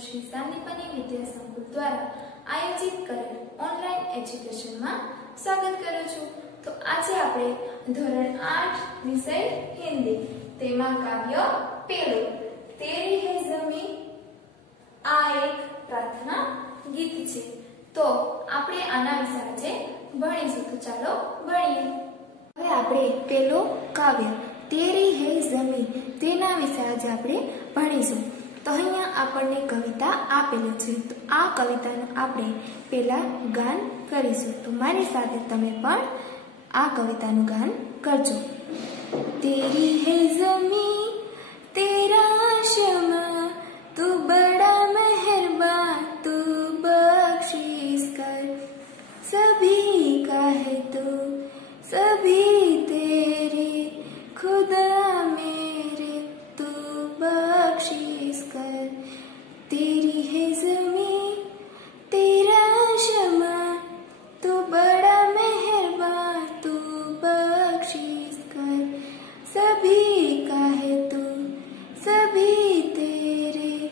श्री सांदीपनी विद्या संकुल द्वारा आयोजित करेल ऑनलाइन एजुकेशन में स्वागत करूं छुं। तो आज आपणे धोरण 8 विषय हिंदी तेमा काव्य पेलो तेरी है जमीन आ एक प्रार्थना गीत छे। तो आपणे आना विषय आज भणीशुं। तो चालो भणीए। हवे आपणे पेलो काव्य तेरी है जमीन तेना विषय आज आपणे भणीशुं। तो अहींया आपणे कविता आपेली छे। तो आ कवितानुं आपणे पेला गान करीशुं। तो मारी साथे तमे पण आ कवितानुं गान करजो। तेरी है ज़मीं तेरा आसमां तू बड़ा मेहरबान तू बख्शिश कर सभी का है तू सभी तेरे खुदा मेरे तू बख्शिश कर। तेरी है ज़मीं तेरा आसमां तू बड़ा मेहरबान तू बख्शिश कर सभी का है तू सभी तेरे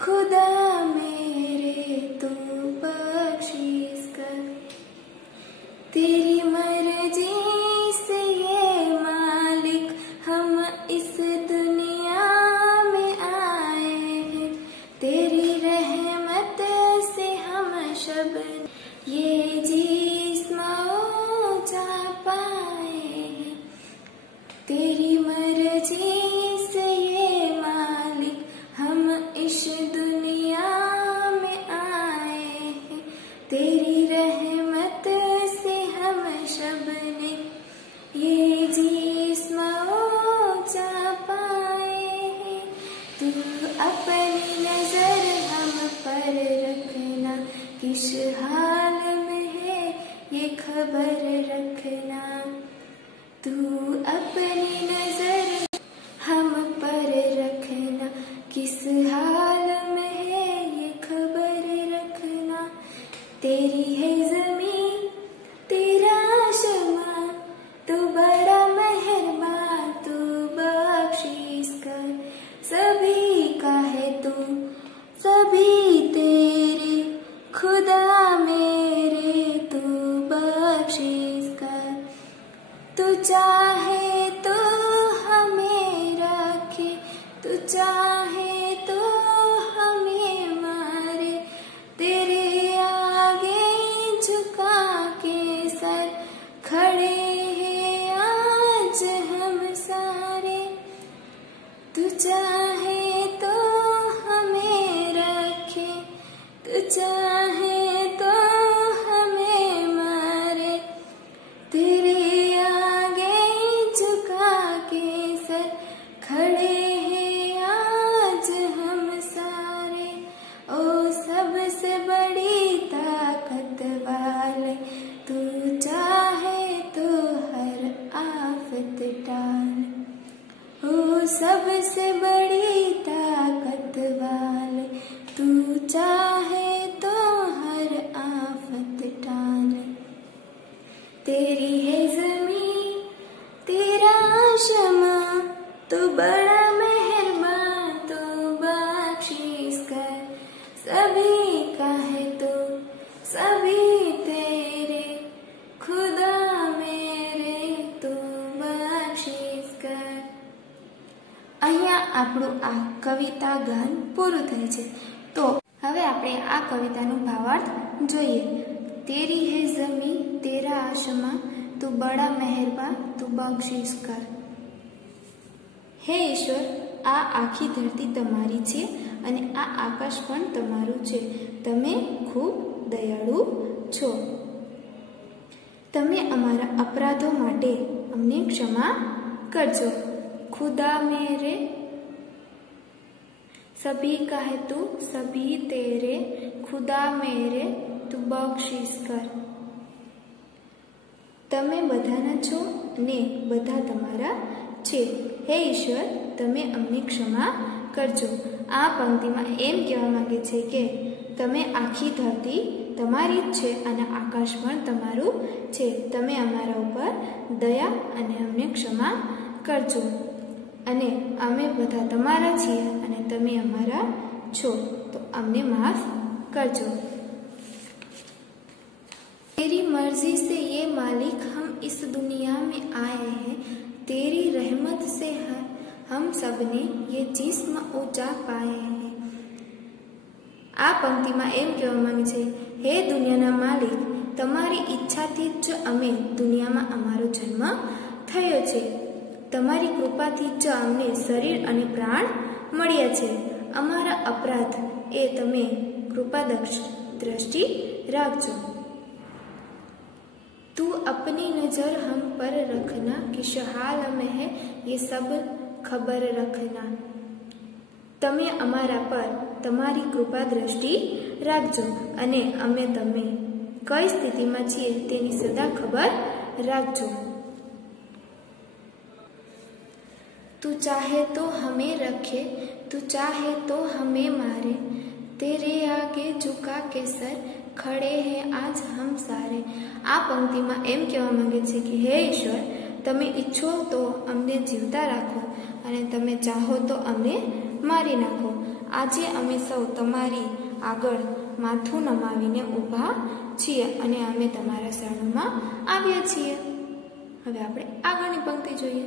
खुदा मेरे तू बख्शिश कर। तेरी मर्जी से ये मालिक हम इस दुनिया में आए हैं तेरी रहमत से हम सब ये जिस्म ऊंचा पाए हैं। तेरी मर्जी से ये मालिक हम इस दुनिया में आए हैं तेरी रहमत से हम सब ने ये जिस्म ऊंचा पाए हैं। तू अपनी नजर हम पर रखना किस हाल में है ये खबर रखना। तू अपनी नजर हम पर रखना किस हाल में है ये खबर रखना। तेरी है ज़मीं तेरा आसमां तू बड़ा मेहरबान तू बख्शिश कर सभी का है तू सभी तेरे खुदा मेरे तू बख्शिश कर। तू चाहे तो हमें रखे तू चाहे तो हमें मारे तेरे आगे झुका के सर खड़े हैं आज हम सारे। तू चाहे तो हमें रखे तू चाहे तो हमें मारे तेरे आगे झुका के सर खड़े हैं आज हम सारे। ओ सबसे बड़ी ताकत वाले तू चाहे तो हर आफत टाल। ओ सबसे बड़ी ताकत वाले तू चाहे तो हर आफत टाल। तेरी है ज़मीं तेरा आसमां तू बड़ा मेहरबान तू बख्शिश कर सभी का है तू सभी तेरे खुदा मेरे तू बख्शिश कर। अहींया आपणुं आ कविता गान पूरुं थाय छे। तो हवे आपणे आ कवितानुं भावार्थ जोईए। तेरी है ज़मीं तेरा आसमां तू बड़ा मेहरबान तू बख्शिश कर। हे ईश्वर आ आखी धरती तमारी छे अने आ आकाश पण तमारुं छे। तमे खूब दयाळु छो। तमे अमारा अपराधों माटे अमने क्षमा करजो। खुदा मेरे सभी का है तू सभी तेरे खुदा मेरे तू बख्शिश कर। तमे बधाना छो ने बधा तमारा छे। हे ईश्वर तमे अमने क्षमा करजो। આ પંક્તિમાં એમ કહેવા માંગે છે કે તમે આખી ધરતી તમારી જ છે અને આકાશ પણ તમારું છે. તમે અમારા ઉપર દયા અને અમને ક્ષમા કરજો અને અમે બધા તમારા છીએ અને તમે અમારા છો, તો અમને માફ करजो. तेरी मर्जी से ये मालिक हम इस दुनिया में आए हैं, तेरी रहमत से हम सबने ये जिस्म ऊंचा पाए हैं. आ पंक्ति में एम कहेवा मांगे छे, हे दुनियाना मालिक, तमारी इच्छाथी ज अमे दुनिया में अमारो जन्म थयो छे. तमारी कृपाथी ज अमने शरीर अने प्राण मळ्या छे. अमारा अपराध ए तमे कृपा दृष्टि रखजो. तू अपनी नजर हम पर रखना, किस हाल में है ये सब खबर रखना. तमे अमारा पर तमारी कृपा दृष्टि राखजो अने अमे तमे कई स्थिति में छीए तेनी सदा खबर राखजो. तू चाहे तो हमें रखे, तू चाहे तो हमें मारे, तेरे आगे झुका के सर खड़े हैं आज हम सारे. आ पंक्ति में एम कहेवा मांगे छे कि हे ईश्वर, तमे इच्छो तो अमने जीवता राखो अने तमे चाहो तो अमने मारी नाखो. आजे अमे सौ तमारी आगळ माथुं नमावीने ऊभा छीए अने अमे तमारा शरणमां आव्या छीए. हवे आपणे आगळनी पंक्ति जोईए.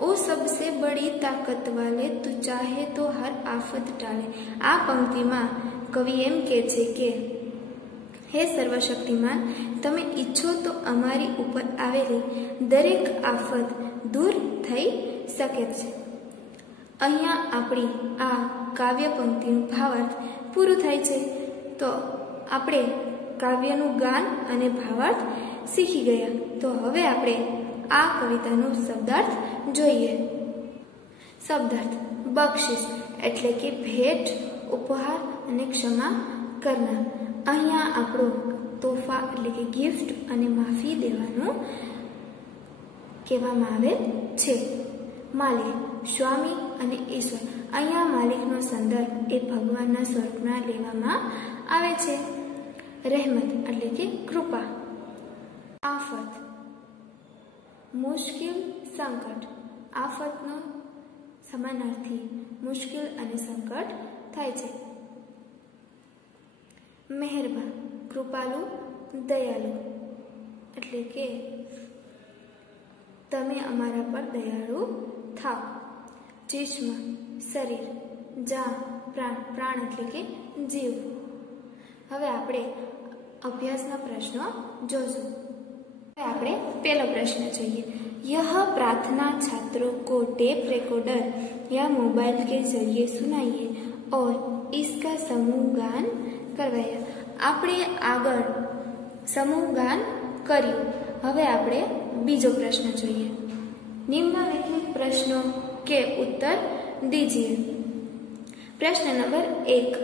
ओ सबसे बड़ी ताकत वाले, तू चाहे तो हर आफत टाले. आ पंक्ति में कवि एम कहे छे के हे सर्वशक्तिमान, तमे इच्छो तो अमारी उपर आवेली दरेक आफत दूर थई सके छे. अहींया आपणी आ काव्य पंक्तिनुं भावार्थ पूरुं थाय छे. तो आपणे काव्यनुं गान अने भावार्थ शीखी गया. तो हवे आपणे आ कवितानो शब्दार्थ જોઈએ. શબ્દાર્થ બક્ષિસ એટલે કે ભેટ, ઉપહાર અને ક્ષમા કરનાર. અહીંયા આપણો તોહફા એટલે કે ગિફ્ટ અને માફી દેવાનું કહેવામાં આવે છે. માલિક, સ્વામી અને ઈશ્વર. અહીંયા માલિકનો સંદર્ભ એ ભગવાનના સ્વરૂપના લેવામાં આવે છે. રહેમત એટલે કે કૃપા. આફત, મુશ્કેલ, સંકટ. આફતનો સમાનાર્થી મુશ્કેલ અને સંકટ થાય છે. મહેરબાન, કૃપાલુ, દયાળુ એટલે કે તમે અમારા પર દયાળુ થાવ. જીસ્મ, શરીર. જાન, પ્રાણ. પ્રાણ એટલે કે જીવ. હવે આપણે અભ્યાસના પ્રશ્નો જોશું. આપણે પહેલો પ્રશ્ન જોઈએ. यह प्रार्थना छात्रों को टेप रिकॉर्डर या मोबाइल के जरिए सुनाइए और इसका समूह गान करवाया. આપણે આગળ સમૂહ ગાન કર્યું. હવે આપણે બીજો પ્રશ્ન જોઈએ. निम्नलिखित प्रश्नों के उत्तर दीजिए. प्रश्न नंबर 1,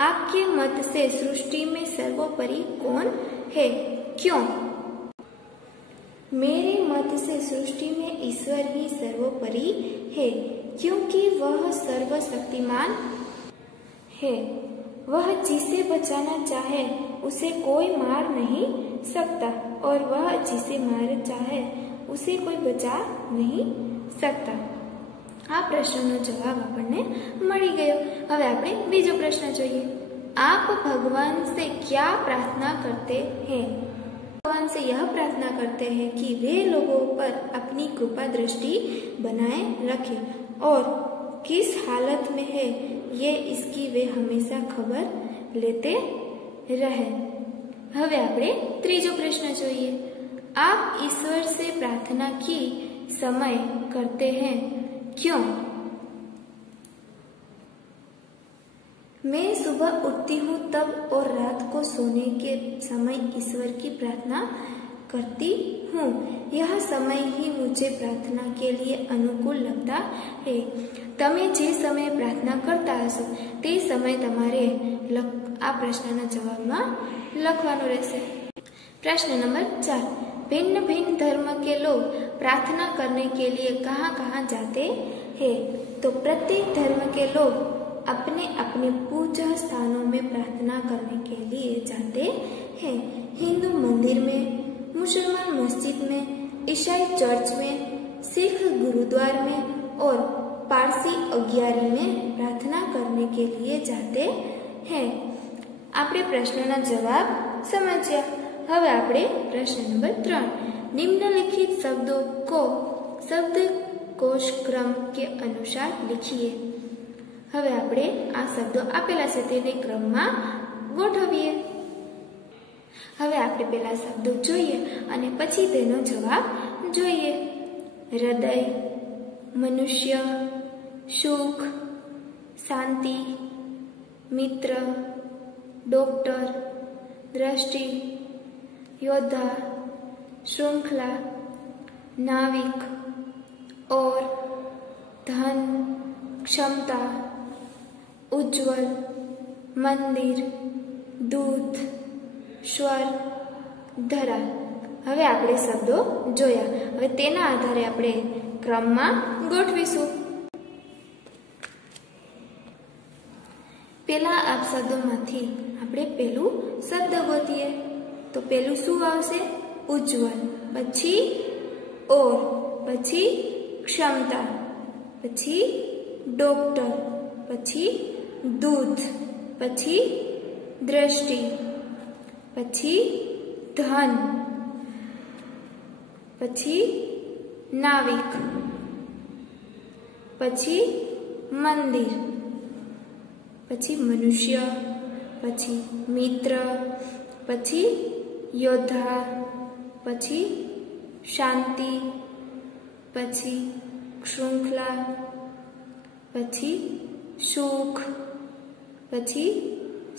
आपके मत से सृष्टि में सर्वोपरि कौन है, क्यों? मेरे मत से सृष्टि में ईश्वर ही सर्वोपरि है, क्योंकि वह सर्वशक्तिमान है. वह जिसे बचाना चाहे उसे कोई मार नहीं सकता और वह जिसे मार चाहे उसे कोई बचा नहीं सकता. आ प्रश्नનો જવાબ આપણને મળી ગયો. હવે આપણે બીજો પ્રશ્ન જોઈએ. आप भगवान से क्या प्रार्थना करते हैं? भगवान से यह प्रार्थना करते हैं कि वे लोगों पर अपनी कृपा दृष्टि बनाए रखें और किस हालत में है ये इसकी वे हमेशा खबर लेते रहे. હવે આપણે ત્રીજો પ્રશ્ન જોઈએ. आप ईश्वर से प्रार्थना की समय करते हैं, क्यों? मैं सुबह उठती हूँ तब और रात को सोने के समय ईश्वर की प्रार्थना करती हूँ. यह समय ही मुझे प्रार्थना के लिए अनुकूल लगता है. તમે જે સમયે પ્રાર્થના કરતા હશો તે સમય તમારે આ પ્રશ્નના જવાબમાં લખવાનું રહેશે. प्रश्न नंबर 4, भिन्न भिन्न धर्म के लोग प्रार्थना करने के लिए कहाँ कहाँ जाते हैं? तो प्रत्येक धर्म के लोग अपने अपने पूजा स्थानों में प्रार्थना करने के लिए जाते हैं। हिंदू मंदिर में, मुसलमान मस्जिद में, ईसाई चर्च में, सिख गुरुद्वार में और पारसी अग्यारी में प्रार्थना करने के लिए जाते हैं। આપણે પ્રશ્નના જવાબ સમજ્યા। હવે આપણે પ્રશ્ન નંબર 3, निम्नलिखित शब्दों को शब्दकोश क्रम के अनुसार लिखिए। હવે આપણે આ શબ્દો આપેલા છે તેને ક્રમમાં ગોઠવીએ। હવે આપણે પહેલા શબ્દો જોઈએ અને પછી તેનો જવાબ જોઈએ। હૃદય, મનુષ્ય, સુખ, શાંતિ, મિત્ર, डॉक्टर, दृष्टि, योद्धा, श्रृंखला, नाविक और धन, क्षमता, उज्जवल, मंदिर, दूत, स्वर, धरा। હવે આપણે શબ્દો જોયા। હવે તેના આધારે આપણે ક્રમમાં ગોઠવીશું। પેલા આ શબ્દોમાંથી આપણે પેલું શબ્દ ગોતીએ તો પેલું શું આવશે? ઉજ્જવલ, પછી ઓર, પછી ક્ષમતા, પછી ડોક્ટર, પછી દૂધ, પછી દ્રષ્ટિ, પછી ધન, પછી નાવિક, પછી મંદિર, પછી મનુષ્ય, પછી મિત્ર, પછી યોદ્ધા, પછી શાંતિ, પછી શૃંખલા, પછી સુખ, પછી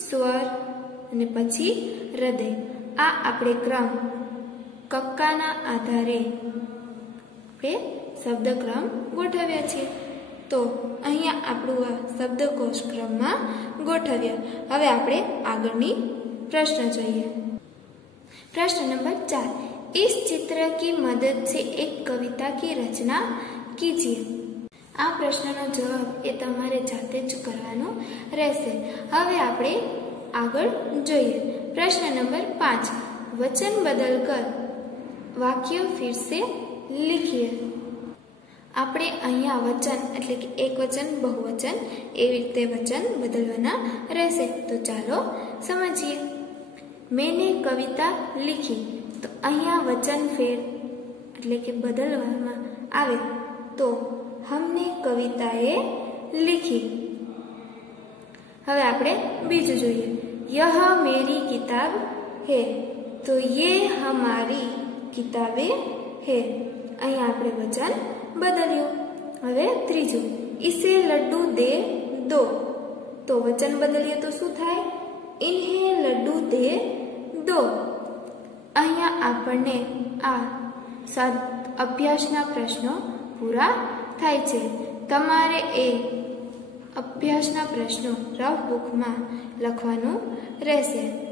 સ્વર અને પછી હૃદય। આ આપણે ક્રમ કક્કાના આધારે આપણે શબ્દક્રમ ગોઠવ્યા છે। તો અહીંયા આપણું આ શબ્દકોશ ક્રમમાં ગોઠવ્યા। હવે આપણે આગળની પ્રશ્ન જોઈએ। प्रश्न नंबर 4, इस चित्र की मदद से एक कविता की रचना कीजिए। आ प्रश्नનો જવાબ એ તમારે જાતે જ કરવાનો રહેશે। હવે આપણે આગળ જોઈએ। प्रश्न नंबर 5, वचन बदलकर वाक्य फिर से लिखिए। આપણે અહીંયા વચન એટલે કે એક વચન બહુવચન એવી રીતે વચન બદલવાના રહેશે। તો ચાલો સમજીએ। मैंने कविता लिखी, तो અહીંયા વચન ફેર એટલે કે બદલવામાં આવે તો हमने कविताए लिखी। હવે આપણે બીજું જોઈએ। यह मेरी किताब है, तो ये हमारी किताबें है। અહીંયા આપણે વચન बदल्यो। હવે ત્રીજું, इसे लड्डू दे दो, तो वचन बदलिए तो शू थाय? इन्हें लड्डू दे दो। અહીંયા આપણને આ અભ્યાસના પ્રશ્નો પૂરા થાય છે। તમારે એ અભ્યાસના પ્રશ્નો રફ બુકમાં લખવાનું રહેશે।